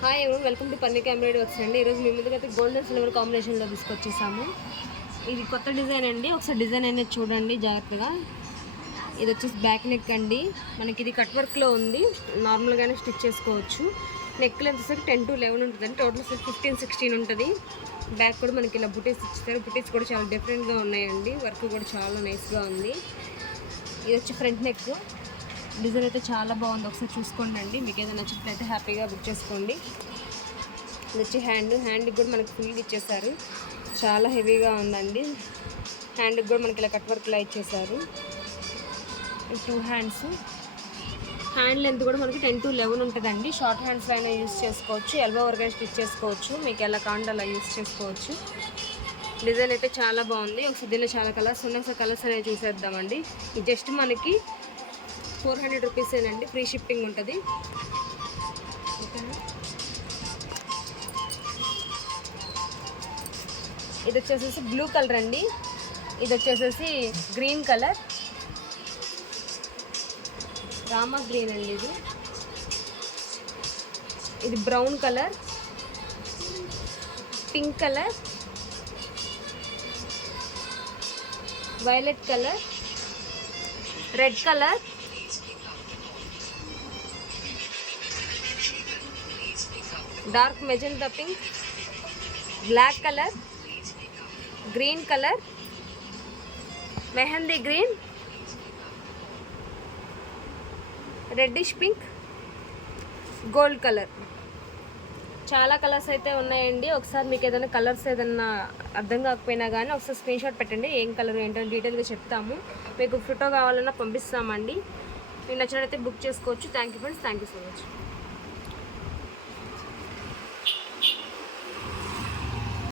Hi ఎవరు, welcome to పన్నీకి embroidery works అండి. ఈరోజు మీ ముందుగా అయితే గోల్డ్ అండ్ సిల్వర్ కాంబినేషన్లో తీసుకొచ్చేసాము. ఇది కొత్త డిజైన్ అండి. ఒకసారి డిజైన్ అనేది చూడండి జాగ్రత్తగా. ఇది వచ్చేసి బ్యాక్ నెక్ అండి. మనకి ఇది కట్ వర్క్లో ఉంది. నార్మల్గానే స్టిచ్ చేసుకోవచ్చు. నెక్ లెంత్ సరికి 10 to 11 ఉంటుందండి. టోటల్ 15-16 ఉంటుంది. బ్యాక్ కూడా మనకి ఇలా బుటీస్ ఇచ్చారు. బుటీస్ కూడా చాలా డిఫరెంట్గా ఉన్నాయండి. వర్క్ కూడా చాలా నైస్గా ఉంది. ఇది వచ్చి ఫ్రంట్ నెక్. డిజైన్ అయితే చాలా బాగుంది. ఒకసారి చూసుకోండి అండి. మీకు ఏదైనా నచ్చినట్లయితే హ్యాపీగా బుక్ చేసుకోండి. ఇది వచ్చి హ్యాండ్కి కూడా మనకి ఫుల్గా ఇచ్చేసారు. చాలా హెవీగా ఉందండి. హ్యాండ్కి కూడా మనకి ఇలా కట్ వర్క్లా ఇచ్చేసారు. 2 హ్యాండ్స్. హ్యాండ్ లెంత్ కూడా మనకి 10 to 11 ఉంటుందండి. షార్ట్ హ్యాండ్స్లో అయినా యూస్ చేసుకోవచ్చు. ఎల్బో వరకు స్టిచ్ చేసుకోవచ్చు. మీకు ఎలా కావాలంటే అలా యూస్ చేసుకోవచ్చు. డిజైన్ అయితే చాలా బాగుంది. ఒకసారి దీనిలో చాలా కలర్స్ ఉన్నాయి. ఒకసారి కలర్స్ అనేవి చూసేద్దామండి. ఇది జస్ట్ మనకి 400 రూపీసేనండి. ఫ్రీ షిప్పింగ్ ఉంటుంది. ఇది వచ్చేసేసి బ్లూ కలర్ అండి. ఇది వచ్చేసేసి గ్రీన్ కలర్, రామా గ్రీన్ అండి. ఇది brown colour, pink colour, violet colour, red colour, dark magenta pink, black colour, green colour, mehndi green, reddish pink, gold colour. చాలా కలర్స్ అయితే ఉన్నాయండి. ఒకసారి మీకు ఏదైనా కలర్స్ ఏదైనా అర్థం కాకపోయినా కానీ ఒకసారి స్క్రీన్ షాట్ పెట్టండి. ఏం కలర్ ఏంటో డీటెయిల్గా చెప్తాము. మీకు ఫోటో కావాలన్నా పంపిస్తామండి. మీకు నచ్చినట్లయితే బుక్ చేసుకోవచ్చు. Thank you friends. Thank you so much.